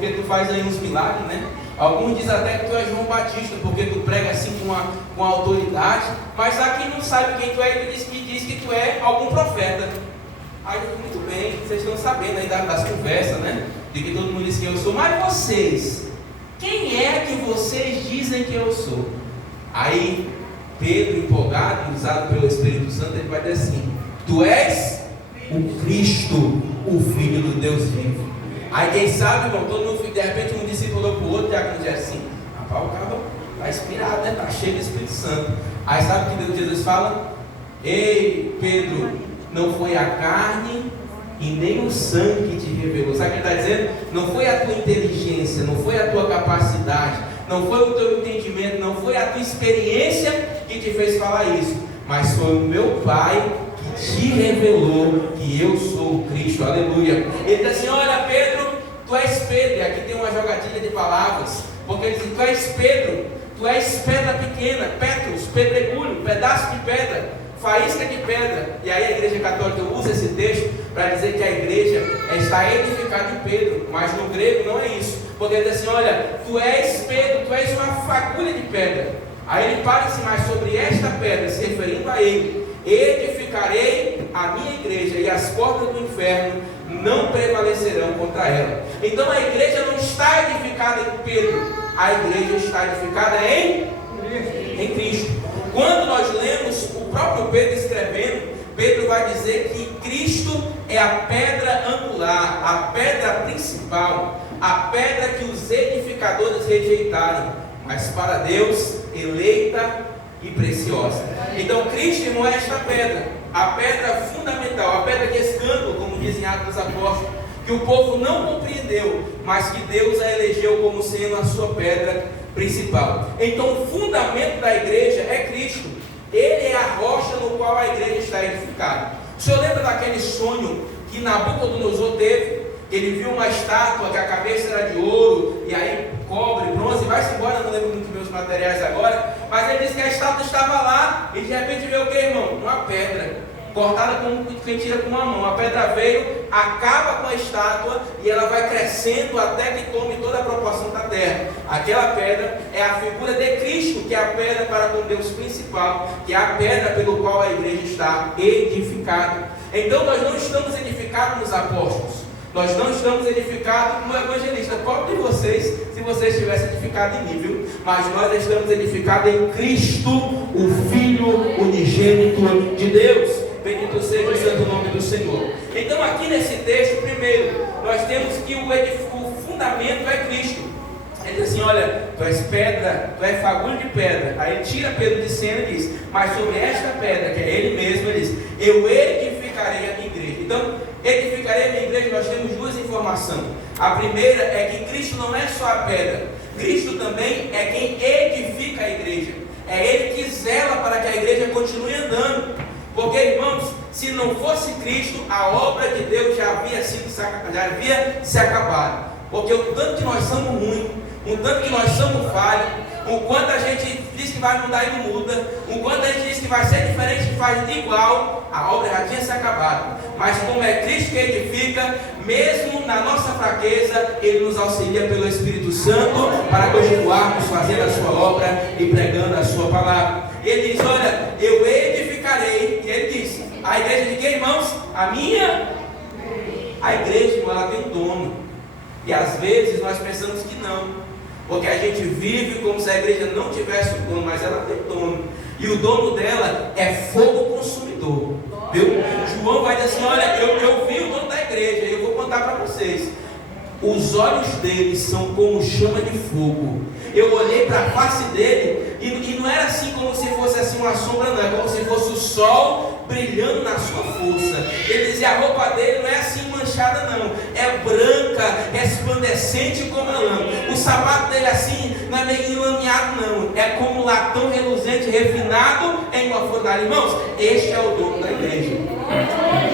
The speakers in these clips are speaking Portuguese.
porque tu faz aí uns milagres, né? Alguns dizem até que tu é João Batista, porque tu prega assim com autoridade. Mas há quem não sabe quem tu é e diz que tu é algum profeta. Aí, muito bem, vocês estão sabendo aí das conversas, né? De que todo mundo diz que eu sou. Mas vocês, quem é que vocês dizem que eu sou? Aí, Pedro, empolgado, usado pelo Espírito Santo, ele vai dizer assim: tu és o Cristo, o Filho do Deus vivo. Aí quem sabe, irmão, todo mundo, de repente um discípulo olhou para o outro, e a diz assim: rapaz, o cara está inspirado, né? Está cheio do Espírito Santo. Aí sabe o que Jesus fala? Ei, Pedro, não foi a carne e nem o sangue que te revelou. Sabe o que ele está dizendo? Não foi a tua inteligência, não foi a tua capacidade, não foi o teu entendimento, não foi a tua experiência que te fez falar isso, mas foi o meu Pai que te revelou que eu sou o Cristo. Aleluia. Ele diz assim: olha, Pedro, tu és Pedro. E aqui tem uma jogadilha de palavras, porque ele diz: tu és Pedro, tu és pedra pequena, Petros, pedregulho, pedaço de pedra, faísca de pedra. E aí a Igreja Católica usa esse texto para dizer que a igreja está edificada em Pedro, mas no grego não é isso, porque ele diz assim: olha, tu és Pedro, tu és uma fagulha de pedra. Aí ele para assim: mas sobre esta pedra, se referindo a ele, edificarei a minha igreja, e as portas do inferno não prevalecerão contra ela. Então a igreja não está edificada em Pedro, a igreja está edificada em Cristo. Quando nós lemos o próprio Pedro escrevendo, Pedro vai dizer que Cristo é a pedra angular, a pedra principal, a pedra que os edificadores rejeitaram, mas para Deus eleita e preciosa. Então Cristo, irmão, é esta pedra, a pedra fundamental, a pedra que escândalo, como dizem Atos dos Apóstolos, que o povo não compreendeu, mas que Deus a elegeu como sendo a sua pedra principal. Então o fundamento da igreja é Cristo. Ele é a rocha no qual a igreja está edificada. O senhor lembra daquele sonho que Nabucodonosor teve? Ele viu uma estátua que a cabeça era de ouro, e aí cobre, bronze, vai-se embora, não lembro muito meus materiais agora, mas ele disse que a estátua estava lá, e de repente veio o que, irmão? Uma pedra, cortada com quem tira com uma mão. A pedra veio, acaba com a estátua, e ela vai crescendo até que tome toda a proporção da terra. Aquela pedra é a figura de Cristo, que é a pedra para com Deus principal, que é a pedra pelo qual a igreja está edificada. Então nós não estamos edificados nos apóstolos, nós não estamos edificados no evangelista. Pobre de vocês, se vocês estivessem edificados em mim, viu? Mas nós estamos edificados em Cristo, o Filho unigênito de Deus. Bendito seja o santo nome do Senhor. Então aqui nesse texto, primeiro, nós temos que o fundamento é Cristo. Ele diz assim: olha, tu és pedra, tu és fagulho de pedra. Aí ele tira Pedro de cena e diz: mas sobre esta pedra, que é ele mesmo, ele diz: eu edificarei a minha igreja. Então, edificarei a minha igreja, nós temos duas informações. A primeira é que Cristo não é só a pedra, Cristo também é quem edifica a igreja. É Ele que zela para que a igreja continue andando. Porque, irmãos, se não fosse Cristo, a obra de Deus já havia se acabado. Porque o tanto que nós somos ruins, o tanto que nós somos falhos, o quanto a gente diz que vai mudar e não muda, o quanto a gente diz que vai ser diferente e faz igual, a obra já tinha se acabado. Mas como é Cristo que edifica, mesmo na nossa fraqueza, Ele nos auxilia pelo Espírito Santo para continuarmos fazendo a sua obra e pregando a sua palavra. Ele diz: olha, eu edificarei. E ele disse: a igreja de quem, irmãos? A minha? A igreja, irmão, ela tem um dono. E às vezes nós pensamos que não, porque a gente vive como se a igreja não tivesse um dono, mas ela tem dono. E o dono dela é fogo consumidor. Viu? João vai dizer assim: olha, eu vi o dono da igreja, e eu vou contar para vocês. Os olhos dele são como chama de fogo. Eu olhei para a face dele e não era assim como se fosse assim uma sombra, não. É como se fosse o sol brilhando na sua força. Ele dizia: a roupa dele não é assim manchada, não. É branca, resplandecente como a lã. O sapato dele assim não é meio enlameado, não. É como um latão reluzente, refinado em uma fornalha. Irmãos, este é o dono da igreja.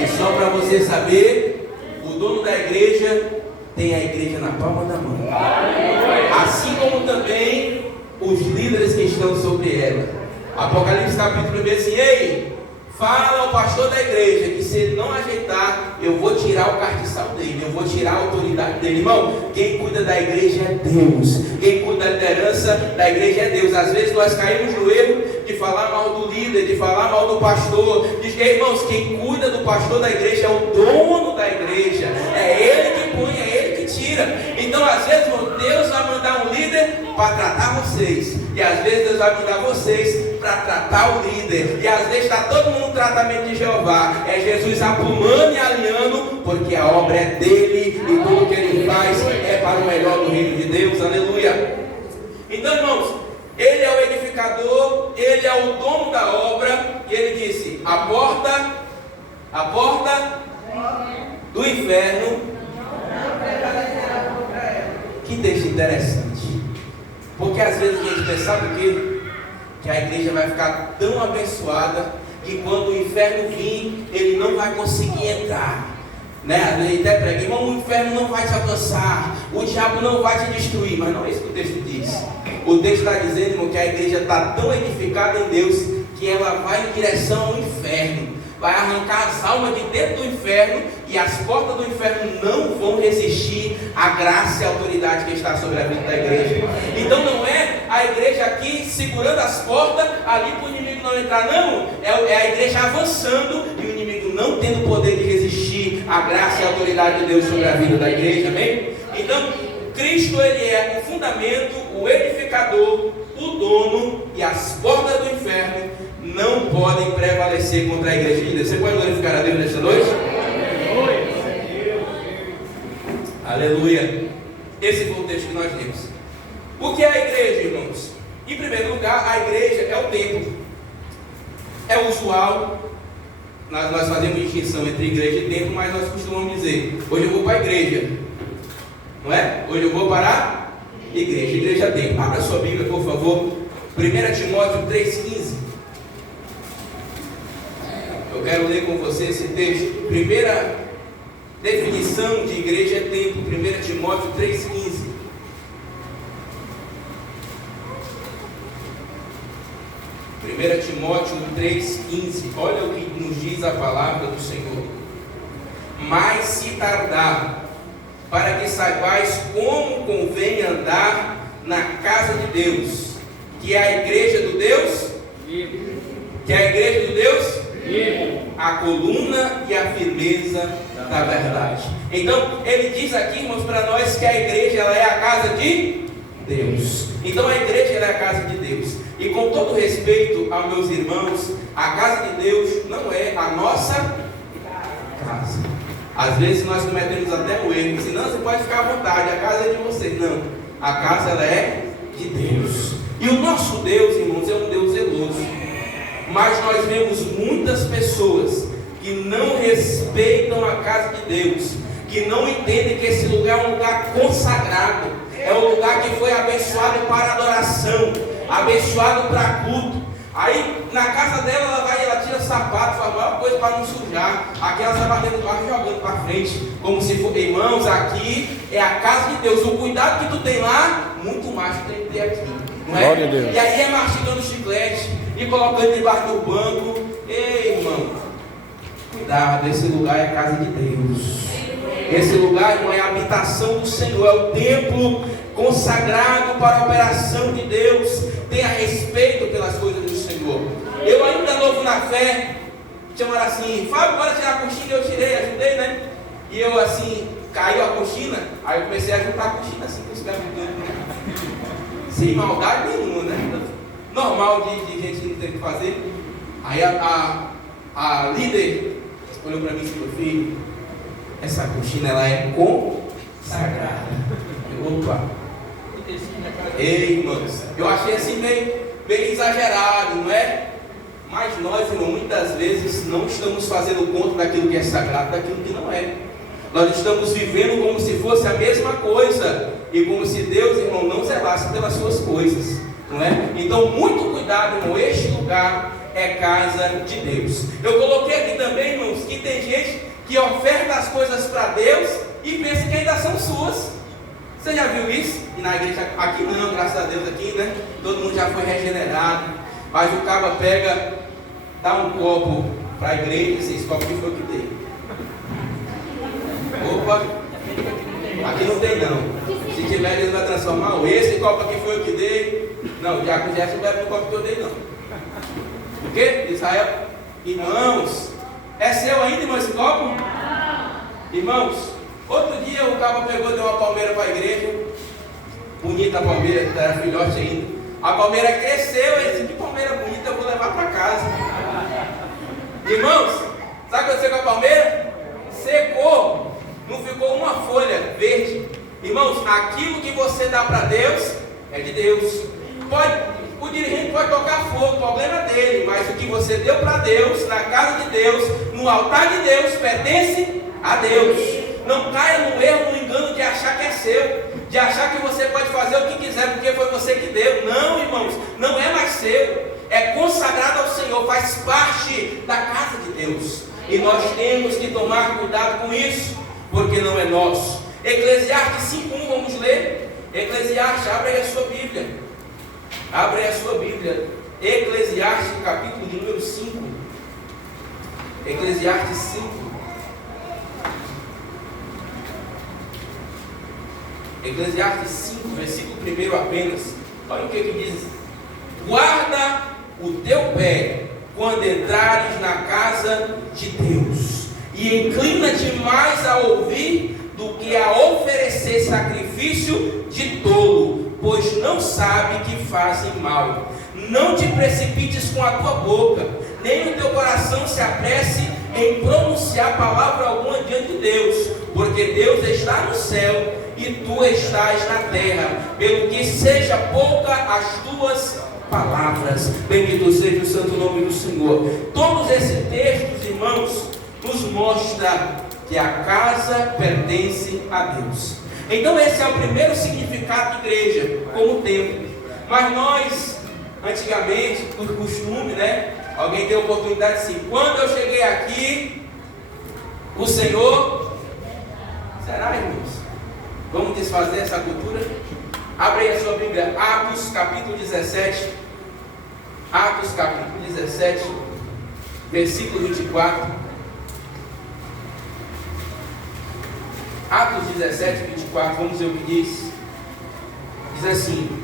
E só para você saber, o dono da igreja tem a igreja na palma da mão, assim como também os líderes que estão sobre ela. Apocalipse capítulo 1 diz assim: ei, Fala ao pastor da igreja que se ele não ajeitar, eu vou tirar o cartiçal dele, eu vou tirar a autoridade dele. Irmão, quem cuida da igreja é Deus. Quem cuida da liderança da igreja é Deus. Às vezes nós caímos no erro de falar mal do líder, de falar mal do pastor. Diz que, irmãos, quem cuida do pastor da igreja é o dono da igreja. É ele que põe, é ele que tira. Então, às vezes, irmão, Deus vai mandar um líder para tratar vocês. E às vezes Deus vai mandar vocês para tratar o líder. E às vezes está todo mundo no tratamento de Jeová. É Jesus aprumando e alinhando, porque a obra é dele e tudo que ele faz é para o melhor do reino de Deus. Aleluia. Então, irmãos, ele é o edificador, ele é o dono da obra. E ele disse: a porta do inferno. Que texto interessante. Porque às vezes a gente pensa, sabe o quê? Que a igreja vai ficar tão abençoada que quando o inferno vir, ele não vai conseguir entrar. Né? Ele até prega: irmão, o inferno não vai te alcançar, o diabo não vai te destruir. Mas não é isso que o texto diz. O texto está dizendo, irmão, que a igreja está tão edificada em Deus que ela vai em direção ao inferno. Vai arrancar as almas de dentro do inferno, e as portas do inferno não vão resistir à graça e à autoridade que está sobre a vida da igreja. Então não é a igreja aqui segurando as portas ali para o inimigo não entrar, não. É a igreja avançando e o inimigo não tendo o poder de resistir à graça e à autoridade de Deus sobre a vida da igreja, amém? Então Cristo, ele é o fundamento, o edificador, o dono, e as portas do inferno não podem prevalecer contra a igreja de Deus. Você pode glorificar a Deus nesta noite? Aleluia. Esse foi o texto que nós lemos. O que é a igreja, irmãos? Em primeiro lugar, a igreja é o templo. É usual, nós fazemos distinção entre igreja e templo, mas nós costumamos dizer: hoje eu vou para a igreja, não é? Hoje eu vou para a igreja. Igreja templo. Abra sua Bíblia, por favor. 1 Timóteo 3,15. Eu quero ler com você esse texto. Primeira definição de igreja é templo. 1 Timóteo 3,15. Timóteo 3,15. Olha o que nos diz a palavra do Senhor. Mas se tardar, para que saibais como convém andar na casa de Deus, que é a igreja do Deus, que é a igreja do Deus, a coluna e a firmeza da verdade. Então ele diz aqui, irmãos, para nós que a igreja, ela é a casa de Deus. Então a igreja, ela é a casa de Deus. E com todo respeito aos meus irmãos, a casa de Deus não é a nossa casa. Às vezes nós cometemos até um erro, se não, você pode ficar à vontade, a casa é de você. Não, a casa, ela é de Deus. E o nosso Deus, irmãos, é um Deus zeloso. Mas nós vemos muitas pessoas que não respeitam a casa de Deus, que não entendem que esse lugar é um lugar consagrado, é um lugar que foi abençoado para adoração, abençoado para culto. Aí na casa dela ela tira sapato, faz a maior coisa para não sujar. Aqui ela sai batendo barro e jogando para frente, como se for, irmãos, aqui é a casa de Deus. O cuidado que tu tem lá, muito mais tu tem que ter aqui, não é? Glória a Deus. E aí é mastigando chiclete e colocando debaixo do banco. Ei, irmão, cuidado, esse lugar é a casa de Deus. Esse lugar não é a habitação do Senhor, é o templo consagrado para a operação de Deus. Tenha respeito pelas coisas do Senhor. Eu ainda novo na fé, chamaram assim: Fábio, bora tirar a coxina. Eu tirei, ajudei, né? E eu assim, caiu a coxina. Aí eu comecei a juntar a coxina assim com os pés, sem maldade nenhuma, né? Normal de gente que não tem o que fazer. Aí a líder olhou para mim e disse: meu filho, essa coxina, ela é consagrada. Opa! Ei, irmãos, eu achei assim bem exagerado, não é? Mas nós, irmão, muitas vezes não estamos fazendo conta daquilo que é sagrado, daquilo que não é. Nós estamos vivendo como se fosse a mesma coisa, e como se Deus, irmão, não zelasse pelas suas coisas, não é? Então, muito cuidado, irmão, este lugar é casa de Deus. Eu coloquei aqui também, irmãos, que tem gente que oferta as coisas para Deus e pensa que ainda são suas. Você já viu isso? E na igreja, aqui não, graças a Deus, aqui, né? Todo mundo já foi regenerado. Mas o cara pega, dá um copo para a igreja, vocês copam que foi que dei. Opa! Aqui não tem não. Se tiver, ele vai transformar esse copo aqui foi o que dei. Não, o diácono Gerson não bebe no copo que eu dei não. O quê? Israel? Irmãos, é seu ainda, irmão, esse copo? Irmãos, outro dia o cabo pegou e deu uma palmeira para a igreja. Bonita a palmeira, era filhote ainda. A palmeira cresceu, ele disse, que palmeira bonita, eu vou levar para casa. Irmãos, sabe o que aconteceu com a palmeira? Secou, não ficou uma folha verde. Irmãos, aquilo que você dá para Deus é de Deus. O dirigente pode tocar fogo, o problema é dele, mas o que você deu para Deus, na casa de Deus, no altar de Deus, pertence a Deus. Não caia no erro, no engano de achar que é seu, de achar que você pode fazer o que quiser porque foi você que deu. Não, irmãos, não é mais seu, é consagrado ao Senhor, faz parte da casa de Deus. E nós temos que tomar cuidado com isso, porque não é nosso. Eclesiastes 5:1, vamos ler. Eclesiastes, abre aí a sua Bíblia. Abre aí a sua Bíblia. Eclesiastes, capítulo de número 5. Eclesiastes 5. Eclesiastes 5, versículo 1 apenas. Olha o que diz. Guarda o teu pé quando entrares na casa de Deus, e inclina-te mais a ouvir do que a oferecer sacrifício de tolo, pois não sabe que fazem mal. Não te precipites com a tua boca, nem o teu coração se apresse em pronunciar palavra alguma diante de Deus, porque Deus está no céu e tu estás na terra, pelo que seja pouca as tuas palavras. Bendito seja o santo nome do Senhor. Todos esses textos, irmãos, nos mostram que a casa pertence a Deus. Então esse é o primeiro significado de igreja, como templo. Mas nós, antigamente, por costume, alguém tem a oportunidade assim, quando eu cheguei aqui, o Senhor, será, irmãos? Vamos desfazer essa cultura? Abre aí a sua Bíblia, Atos capítulo 17. Atos capítulo 17, versículo 24. Atos 17, 24, vamos ver o que diz. Diz assim: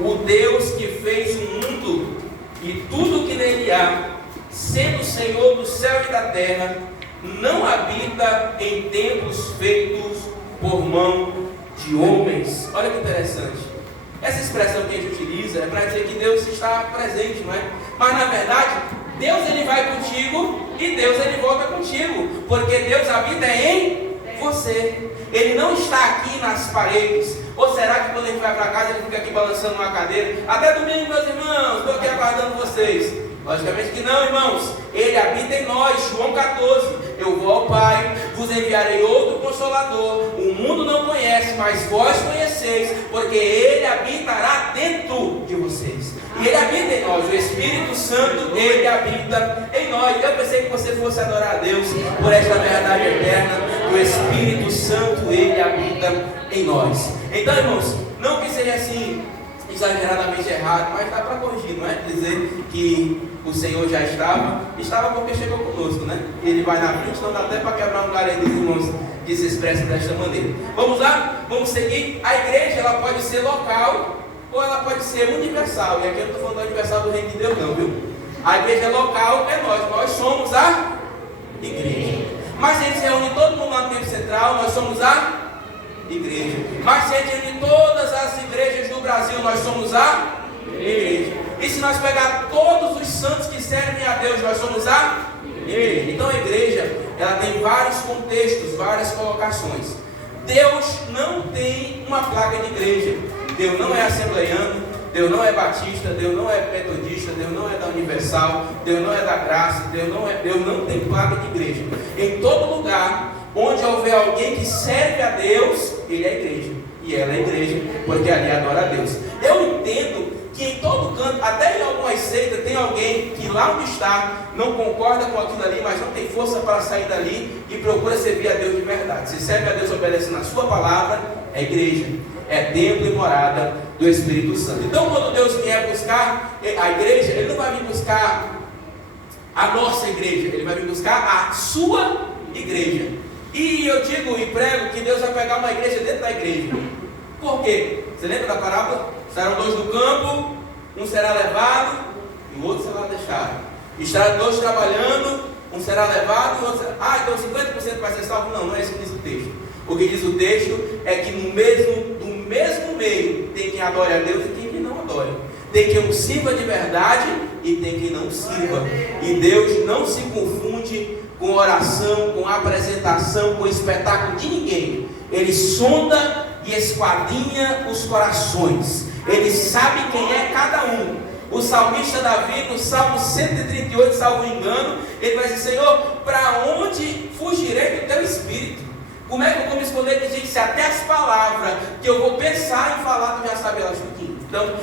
o Deus que fez o mundo e tudo que nele há, sendo o Senhor do céu e da terra, não habita em templos feitos por mão de homens. Olha que interessante. Essa expressão que a gente utiliza é para dizer que Deus está presente, não é? Mas na verdade, Deus ele vai contigo e Deus ele volta contigo, porque Deus habita em você. Ele não está aqui nas paredes. Ou será que quando a gente vai para casa ele fica aqui balançando uma cadeira? Até domingo, meus irmãos, estou aqui aguardando vocês. Logicamente que não, irmãos. Ele habita em nós. João 14. Eu vou ao Pai, vos enviarei outro Consolador. O mundo não conhece, mas vós conheceis, porque Ele habitará dentro de vocês. E Ele habita em nós. O Espírito Santo, Ele habita em nós. Eu pensei que você fosse adorar a Deus por esta verdade eterna. O Espírito Santo, Ele habita em nós. Então, irmãos, não que seja assim exageradamente errado, mas dá para corrigir, não é? Dizer que o Senhor já estava porque chegou conosco, né? Ele vai na frente, então dá até para quebrar um galho dos irmãos que se expressam desta maneira. Vamos lá? Vamos seguir. A igreja, ela pode ser local ou ela pode ser universal. E aqui eu não estou falando da universal do reino de Deus não, viu? A igreja local é nós somos a igreja. Mas se a gente se reúne todo mundo lá no tempo central, nós somos a igreja. Mas se a gente reúne todas as igrejas do Brasil, nós somos a igreja. E se nós pegar todos os santos que servem a Deus, nós somos a igreja. Então a igreja, ela tem vários contextos, várias colocações. Deus não tem uma placa de igreja. Deus não é assembleiano, Deus não é batista, Deus não é metodista, Deus não é da Universal, Deus não é da Graça, Deus não tem placa de igreja. Em todo lugar onde houver alguém que serve a Deus, ele é igreja. E ela é igreja, porque ali adora a Deus. Eu entendo que em todo canto, até em algumas seitas, tem alguém que lá onde está, não concorda com aquilo ali, mas não tem força para sair dali e procura servir a Deus de verdade. Se serve a Deus obedecendo a sua palavra, é igreja, é templo e morada do Espírito Santo. Então quando Deus vier buscar a igreja, Ele não vai vir buscar a nossa igreja, Ele vai vir buscar a sua igreja. E eu digo e prego que Deus vai pegar uma igreja dentro da igreja. Por quê? Você lembra da parábola? Estarão dois no campo, um será levado e o outro será deixado. Estarão dois trabalhando, um será levado e o outro será... então 50% vai ser salvo? Não, não é isso que diz o texto. O que diz o texto é que do mesmo meio tem quem adore a Deus e tem quem não adore. Tem quem o sirva de verdade e tem quem não sirva. E Deus não se confunde com oração, com apresentação, com espetáculo de ninguém. Ele sonda e esquadrinha os corações. Ele sabe quem é cada um. O salmista Davi, no Salmo 138, salvo engano, ele vai dizer: Senhor, para onde fugirei do teu espírito? Como é que eu vou me esconder? Ele diz: se até as palavras que eu vou pensar em falar, tu já sabe elas tudinho. Então